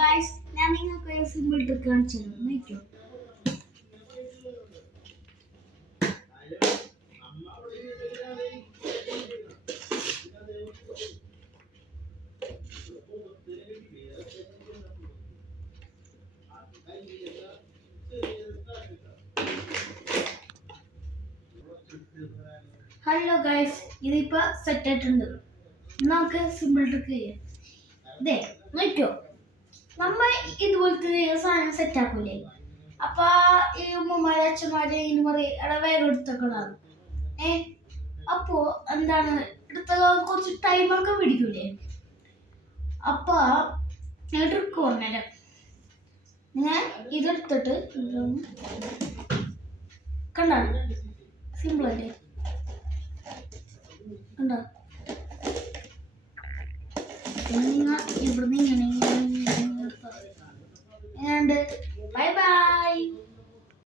Guys ഞാൻ നിങ്ങൾക്ക് ഒരു സിമ്പിൾ ട്രിക്ക് കാണിച്ചു തരാം നോക്കിയോ. ഹലോ ഗൈസ്, ഇതിപ്പോ സെറ്റ് ആയിട്ടുണ്ട്. നമുക്ക് സിമ്പിൾ ട്രിക്ക് ചെയ്യാം. ഇതേ നോക്കിയോ, നമ്മൾ ഇതുപോലത്തെ സാധനം സെറ്റ് ആക്കൂലേ. അപ്പൊ ഈ ഉമ്മമാരെ അച്ഛന്മാരെ ഇനി പറയും വേറെ എടുത്തൊക്കെടാണ്. അപ്പോ എന്താണ് എടുത്ത കുറച്ച് ടൈമൊക്കെ പിടിക്കൂലേ. അപ്പൊ ഞാൻ ട്രിക്ക് പറഞ്ഞുതരാം. ഞാൻ ഇതെടുത്തിട്ട് കണ്ടോ, സിമ്പിൾ അല്ലേ, കണ്ടോ. നിങ്ങൾ ഇവിടുന്ന് ഇങ്ങനെ ഇങ്ങനെ